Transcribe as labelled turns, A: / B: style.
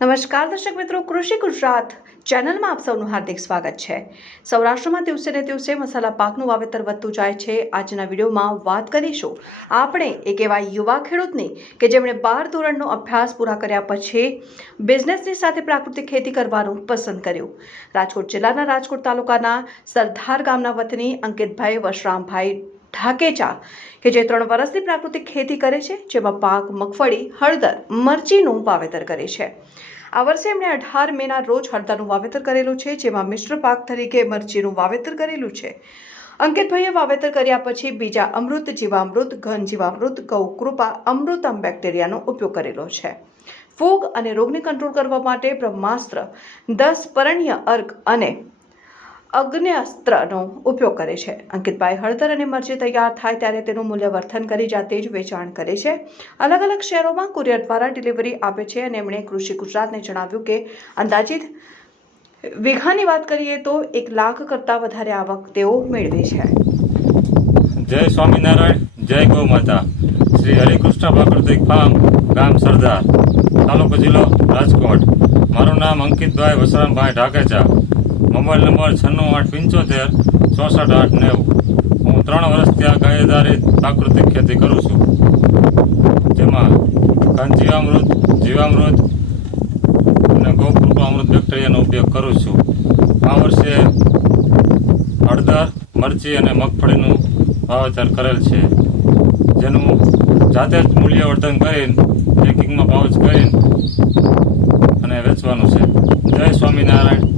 A: નમસ્કાર દર્શક મિત્રો, કૃષિ ગુજરાત ચેનલમાં આપ સૌનું હાર્દિક સ્વાગત છે. સૌરાષ્ટ્રમાં દિવસે ને દિવસે મસાલા પાકનું વાવેતર વધતું જાય છે. આજના વિડીયોમાં વાત કરીશું આપણે એક એવા યુવા ખેડૂતની કે જેમણે બાર ધોરણનો અભ્યાસ પૂરા કર્યા પછી બિઝનેસની સાથે પ્રાકૃતિક ખેતી કરવાનું પસંદ કર્યું. રાજકોટ જિલ્લાના રાજકોટ તાલુકાના સરદાર ગામના વતની અંકિતભાઈ વશરામભાઈ ઢાકેચા કે જે ત્રણ વર્ષથી પ્રાકૃતિક ખેતી કરે છે, જેમાં પાક, મગફળી, હળદર, મરચીનું વાવેતર કરે છે. આ વર્ષે એમણે અઢાર મેના રોજ હળદરનું વાવેતર કરેલું છે, જેમાં મિશ્ર પાક તરીકે મરચીનું વાવેતર કરેલું છે. અંકિતભાઈએ વાવેતર કર્યા પછી બીજા અમૃત જીવામૃત, ઘન જીવામૃત ગૌકૃપા અમૃતમ બેક્ટેરિયાનો ઉપયોગ કરેલો છે. ફૂગ અને રોગને કંટ્રોલ કરવા માટે બ્રહ્માસ્ત્ર, દસ પરણ્ય અર્ક અને અગ્ન્યસ્ત્રનો ઉપયોગ કરે છે. અંકિતભાઈ હળદર અને મરચી તૈયાર થાય ત્યારે તેનું મૂલ્યવર્ધન કરી જાતે જ વેચાણ કરે છે. અલગ અલગ શહેરોમાં કુરિયર દ્વારા ડિલિવરી આપે છે અને એમણે કૃષિ ગુજરાતને જણાવ્યું કે, અંદાજિત વીઘાની વાત કરીએ તો એક લાખ કરતાં વધારે આવક તેઓ મેળવે છે.
B: જય સ્વામિનારાયણ, જય ગૌ માતા શ્રી હરિકૃષ્ણ પ્રાકૃતિક ફાર્મ, ગામ સરદાર, તાલુકો જિલ્લો રાજકોટ. મારું નામ અંકિતભાઈ વસરામભાઈ ઢાકેચા. મોબાઈલ નંબર છન્નું આઠ પંચોતેર, ચોસઠ આઠ નેવું. હું ત્રણ વર્ષથી આ ગાય આધારિત પ્રાકૃતિક ખેતી કરું છું. જેમાં ઘન જીવામૃત જીવામૃત અને ગૌકૃપા અમૃત બેક્ટેરિયાનો ઉપયોગ કરું છું. આ વર્ષે હળદર, મરચી અને મગફળીનું વાવેતર કરેલ છે. જેનું જાતે જ મૂલ્યવર્ધન કરીને પેકિંગમાં પાઉચ કરીને અને વેચવાનું છે. જય સ્વામિનારાયણ.